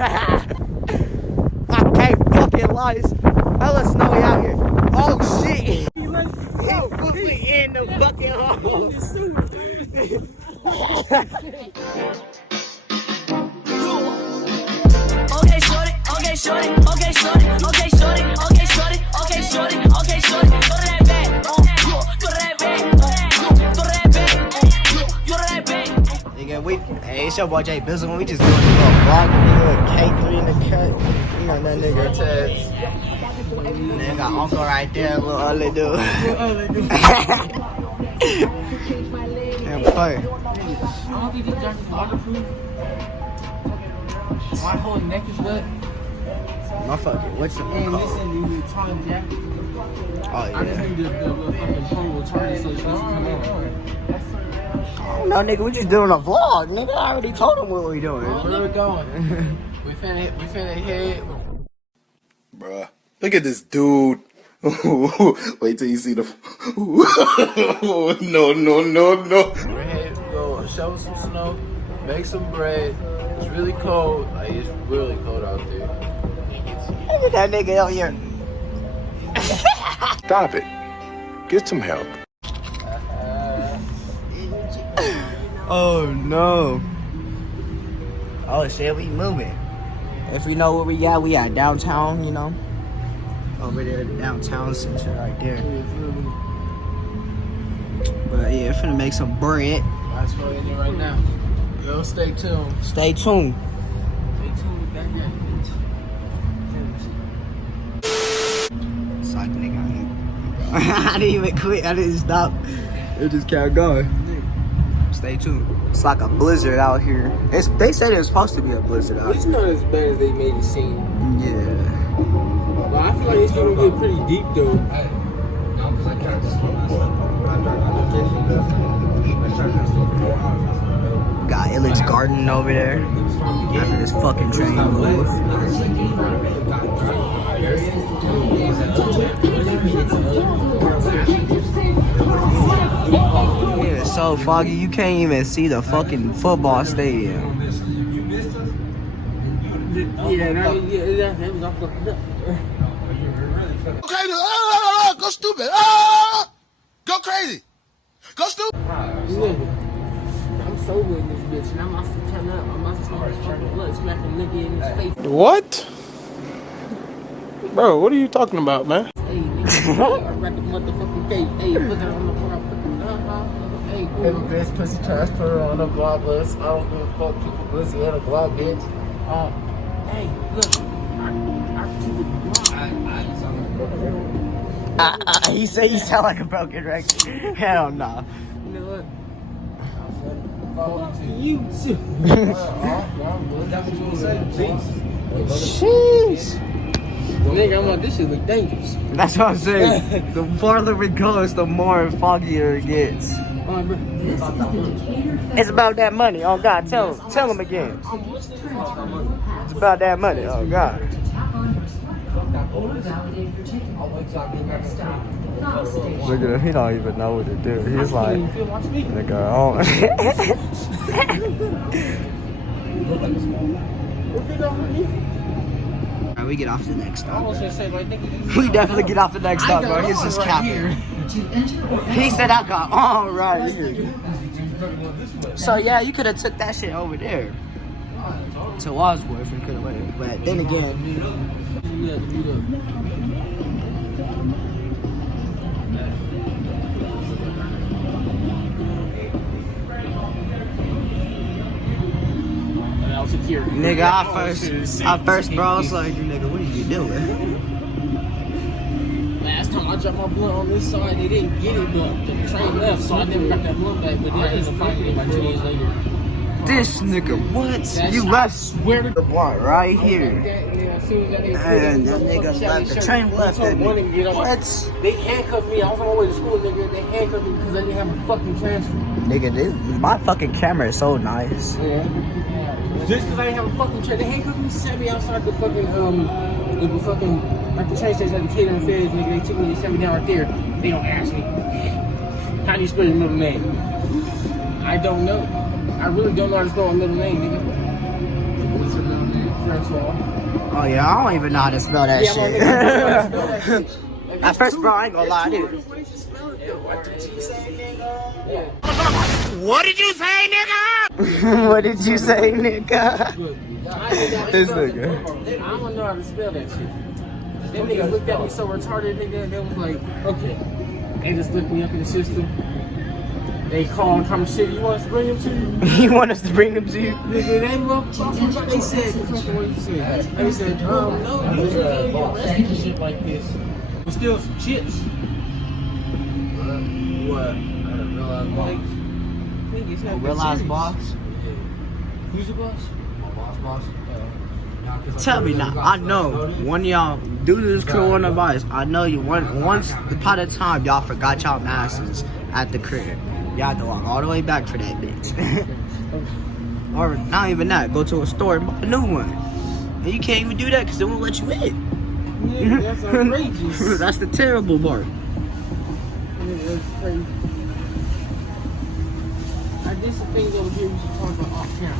I can't fucking lie. It's hella snowy out here. Oh shit. He put me in the fucking hole. Okay, shorty, okay, shorty, okay, shorty, okay, shorty, okay, shorty, okay, shorty, okay, shorty, go to that bag, go to that bag, go to that bag, go to that bag. Nigga, hey, it's your boy Jay Bizzle. We just doing a little vlog, nigga. K3 in the cut. You know that nigga Tez. Nigga got uncle right there, little ugly dude. Damn play. I don't think this jacket's waterproof. My whole neck is wet. Motherfucker, what's your And listen, you need a charge jacket. Oh I just yeah. need the fucking phone will charge it so she doesn't come out. No, nigga, we just doing a vlog, nigga. I already told him what we doing. Where we going? we finna hit. Bruh, look at this dude. Wait till you see the. No. We're headed to go shovel some snow, make some bread. It's really cold. Like, it's really cold out there. Look at that nigga out here. Stop it. Get some help. Oh no. Oh shit, we moving. If we know where we at downtown, you know. Over there, downtown center right there. But yeah, finna make some bread. That's what we're in right now. Yo, stay tuned. Stay tuned. Stay tuned with that Psych nigga. I didn't even quit, I didn't stop. It just kept going. Stay tuned. It's like a blizzard out here. They said it was supposed to be a blizzard out It's here. not as bad as they made it seem. Yeah. But I feel like it's gonna get pretty deep though. Got Illich's garden over there. After this fucking train moves. Yeah, it's so foggy you can't even see the fucking football stadium. Yeah, that was off the Crazy. Go stupid. Go crazy. Go stupid. Nigga, I'm sober in this bitch, and I'm about to turn up. I'm about to start fucking blood, smack a nigga in his face. What? Bro, what are you talking about, man? Hey, nigga, I wreck the motherfucking cake. Hey, put that on the front. Hey, the best pussy transfer on the block list. I don't give a fuck, keep the pussy on the block, bitch. Hey, look, I keep it blocked. He said you sound like a broken record. Hell no. You know what? Fuck you too. Jeez. Nigga, I'm like, this shit look dangerous. That's what I'm saying. The farther we go, the more foggier it gets. It's about that money. Oh God, tell him again. It's about that money. Oh God. Look at him. He don't even know what to do. He's like, nigga, oh. Alright, we get off the next stop. We definitely get off the next stop, bro. He's just capping. He said I got all right here. So yeah, you could have took that shit over there to Wadsworth and could have went. But then again, nigga, I first, bro, I was like, nigga, what are you doing? Last time I dropped my blunt on this side, they didn't get it, but the train left, so I never got that blunt back. But then I ended up finding it like 2 days later. This nigga, what? You left the blunt right here. And that nigga left. The train left at me. What? They handcuffed me. I was on my way to school, nigga. They handcuffed me because I didn't have a fucking transfer. Nigga, my fucking camera is so nice. Yeah. Just because I didn't have a fucking transfer. They handcuffed me, set me outside the fucking, like the train station at the catering feds, nigga. They took me, they set me down right there. They don't ask me, how do you spell your middle name? I don't know. I really don't know how to spell my middle name, nigga. What's your middle name? Francois. Oh yeah, I don't even know how to spell that Yeah, shit. At first, bro, I ain't gonna lie, dude. What did you say, nigga? What did you say, nigga? This nigga. I don't know how to spell that shit. Them niggas looked at me so retarded, nigga, and they was like, okay. They just looked me up in the system. They called come shit, you want us to bring them to you? You want us to bring them to you? Nigga, they said, what you said? They said, no, you can't get arrested for shit like this. But still some chips. What? Realize boss? Who's the boss? My boss. Tell me now. I know one of y'all do this coronavirus. I know you once upon a time y'all forgot y'all masks at the crib. Y'all had to walk all the way back for that bitch. Or not even that. Go to a store and buy a new one. And you can't even do that because they won't let you in. Yeah, that's outrageous. That's the terrible part. That's crazy. I did some things over here we should talk about off camera.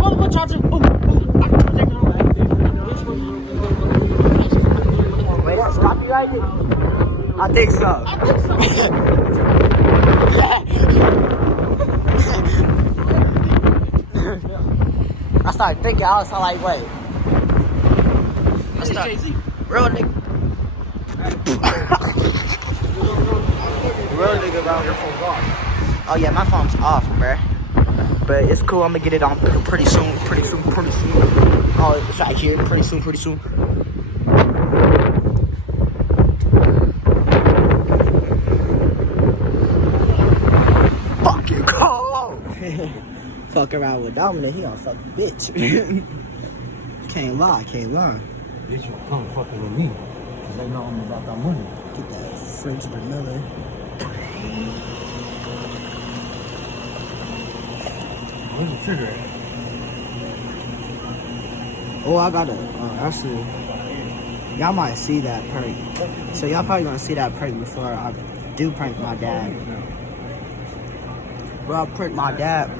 Oh, what charger? Oh, I can take it over. Which one? Wait, that's copyrighted? I think so. I started thinking, I was like, wait. Real nigga. Real nigga around your phone's off. Oh yeah, my phone's off, bruh. But it's cool, I'm gonna get it on pretty soon. Oh, it's right here, pretty soon. Fucking cold. Fuck around with Dominic, he gonna fuck a bitch. Can't lie. Bitch, you come fucking with me. Cause they know I'm about that money. Get that French vanilla. Where's the trigger at? Oh, I got it. I see. Y'all might see that prank. So y'all probably gonna see that prank before I do prank my dad. Well, I pranked my dad.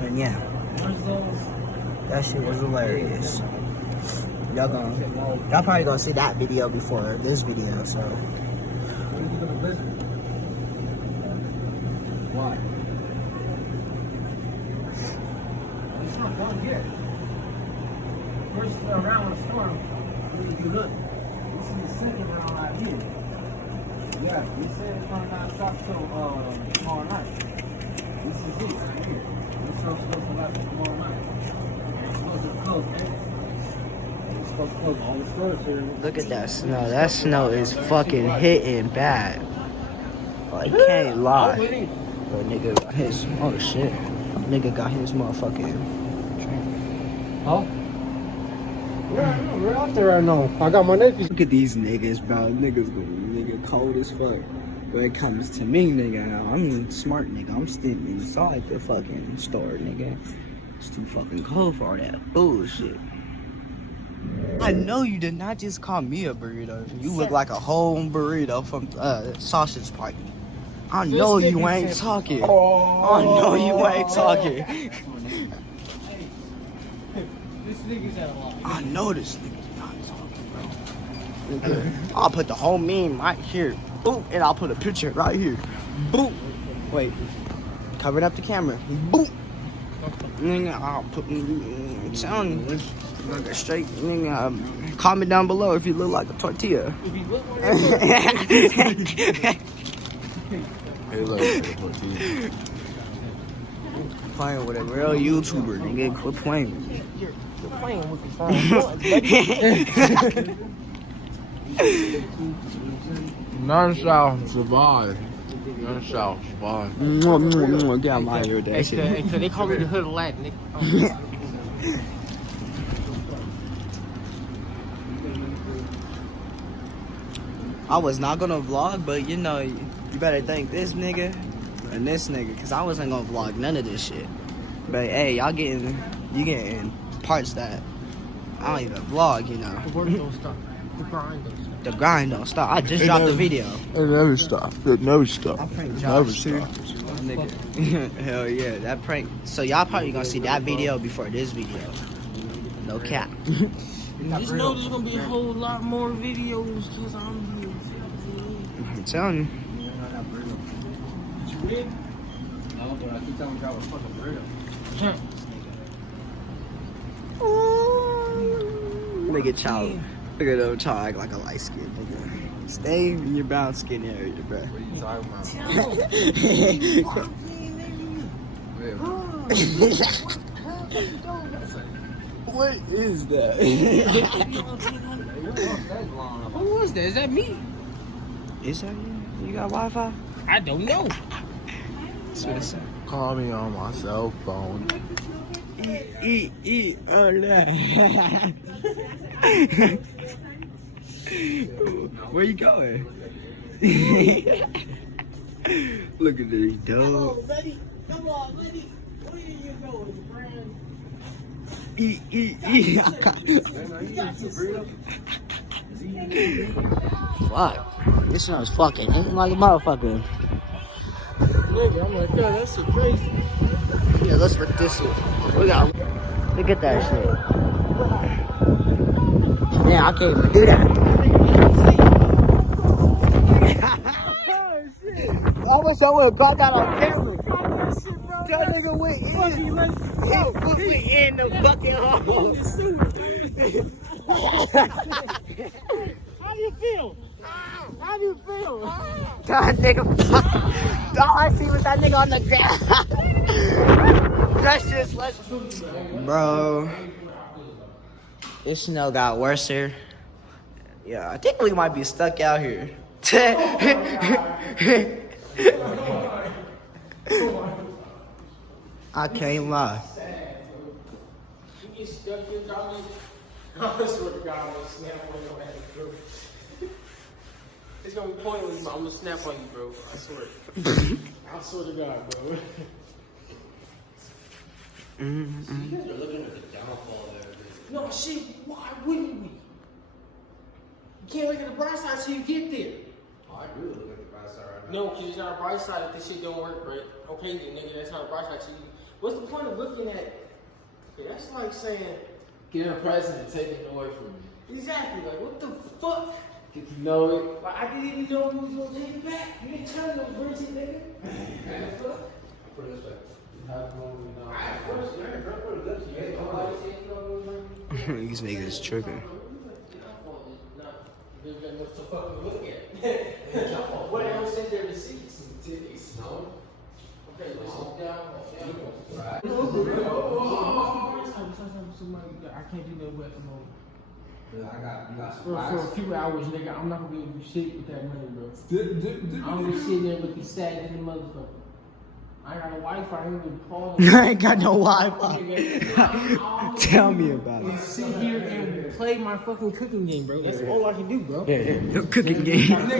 And yeah. That shit was hilarious. Y'all probably gonna see that video before this video, so. Why? It's not done yet. First round of the storm, if you look, this is the second round right here. Yeah, we said it's gonna not stop till tomorrow night. This is it right here. This is supposed to last tomorrow night. It's supposed to close, man. It's supposed to close all the stores here. Look at that snow. That snow is fucking hitting bad. Like, can't lie. But nigga got his, oh shit. Nigga got his motherfucking. Huh? Yeah, we're out there right now. I got my nephews. Look at these niggas, bro. Nigga cold as fuck. When it comes to me, nigga, I'm smart, nigga. I'm standing inside the fucking store, nigga. It's too fucking cold for all that bullshit. I know you did not just call me a burrito. You look like a whole burrito from Sausage Party. I know you ain't talking. I know you ain't talking. This nigga's at a lot. I know this nigga's not talking, bro. Nigga, I'll put the whole meme right here. Boom. And I'll put a picture right here. Boom. Wait. Covered up the camera. Boom. Nigga, I'll put. I'm telling you. Nigga, straight. Nigga, comment down below if you look like a tortilla. If you look Hey, look, tortilla. Playing with a real YouTuber, nigga. Quit playing with me. you're playing with the phone. None shall survive. None shall survive. Get out my ear with that shit. They call me the hood of Latin. I was not gonna vlog, but you know, you better thank this nigga and this nigga, cause I wasn't gonna vlog none of this shit. But hey, you getting parts that I don't even vlog, you know. The work don't stop. The grind don't stop. The grind don't stop. I just dropped the video. It never stops. It never stops. I pranked Never Josh too. stops. Nigga. Hell yeah, that prank. So y'all probably gonna see that video before this video. No cap. Just know there's gonna be a whole lot more videos because I'm here. I'm telling you. No, but I keep telling y'all a fucking burrito. Nigga, child. Look at them, child act like a light skin, nigga. Stay in your brown skin area, bro. What are you talking about? What is that? Who was that? Is that me? Is that you? You got Wi-Fi? I don't know. That's what it said. Call me on my cell phone. Oh no. Where you going? Look at this dog. Come on, Liddy. Where are you going, friend? Fuck. This smells fucking hitting like a motherfucker. Nigga, I'm like, God, that's so crazy. Yeah, let's rip this shit. Look at that shit. Man, I can't even do that. I wish I would have got that on camera. That nigga went in. He put me in the fucking hole. How do you feel? How do you feel? That nigga. All I see was that nigga on the ground. That's just let's. Bro. This snow got worse here. Yeah, I think we might be stuck out here. I can't lie. You get stuck here, dog. I swear to God, I'm gonna snap on your ass, bro. It's gonna be pointless, but I'm gonna snap on you, bro. I swear. I swear to God, bro. You guys are looking at the downfall there. No, shit, why wouldn't we? You can't look at the bright side till you get there. Oh, I do look at the bright side right now. No, because it's not a bright side if this shit don't work, right? Okay, then, nigga, that's not a bright side. So what's the point of looking at? Okay, that's like saying, Getting a present and taking it away from me. exactly, like, what the fuck? Get to know it. Like, I didn't even know you was gonna take it back. You didn't turn those birds in, nigga. Put it this way. These niggas tripping. There's much to fucking look at. What else is there to see? Some titties. No. Okay, listen down. Right. I can't do no at the moment. You got For a few hours, nigga, I'm not gonna be able to do shit with that money, bro. I'm gonna sit there looking sad in the motherfucker. I ain't got no Wi-Fi, I ain't even call. I ain't got no Wi-Fi. Tell me about it. Sit here and play my fucking cooking game, bro. That's all I can do, bro. No cooking game.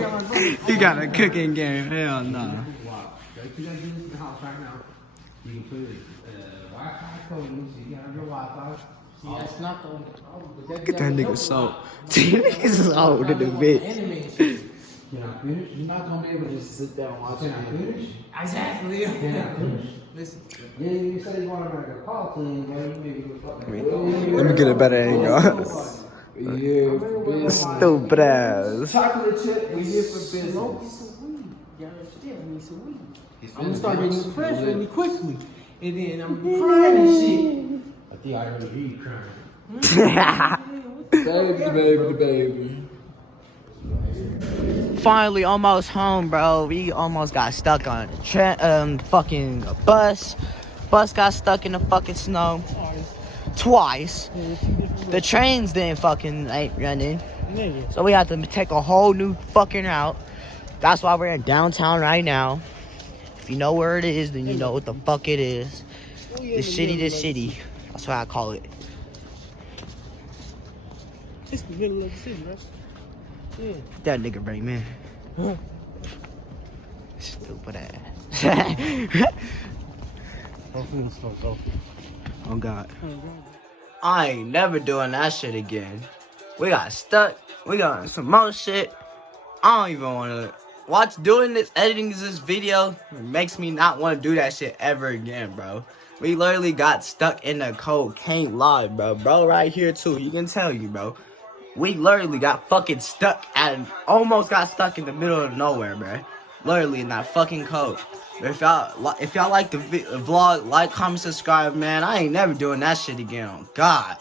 You got a cooking game. Hell no. Wow. If you gotta do this in the house right now, you can put Wi-Fi codes, you got your Wi-Fi. See, that's not the only problem. Look at that nigga sold. Niggas is old in the bitch. Anime shit. You're not finished? You're not gonna be able to just sit there and watch it. You're not finished? Exactly. You're not finished? Listen. Yeah, you say you want to make a call clean, man. You maybe go fucking. Let me get a better angle. Yeah, Stupid ass. chocolate chip, we here for business. Smoke some weed. Y'all still need some weed. I'm gonna start getting depressed really quickly. And then I'm crying and shit. I think I already hear you crying. Baby. Finally, almost home, bro. We almost got stuck on fucking bus. Bus got stuck in the fucking snow. Twice. The trains ain't running. So we had to take a whole new fucking route. That's why we're in downtown right now. If you know where it is, then you know what the fuck it is. The city. That's what I call it. It's the middle of the city, right? Yeah. That nigga bring man. Stupid ass. Oh God. I ain't never doing that shit again. We got stuck. We got some more shit. I don't even wanna. doing this, editing this video makes me not want to do that shit ever again, bro. We literally got stuck in the cold. Can't lie, bro. Bro, right here too. You can tell you, bro. We literally got fucking stuck almost got stuck in the middle of nowhere, bro. Literally in that fucking cold. If y'all like the vlog, like, comment, subscribe, man. I ain't never doing that shit again. Oh, God.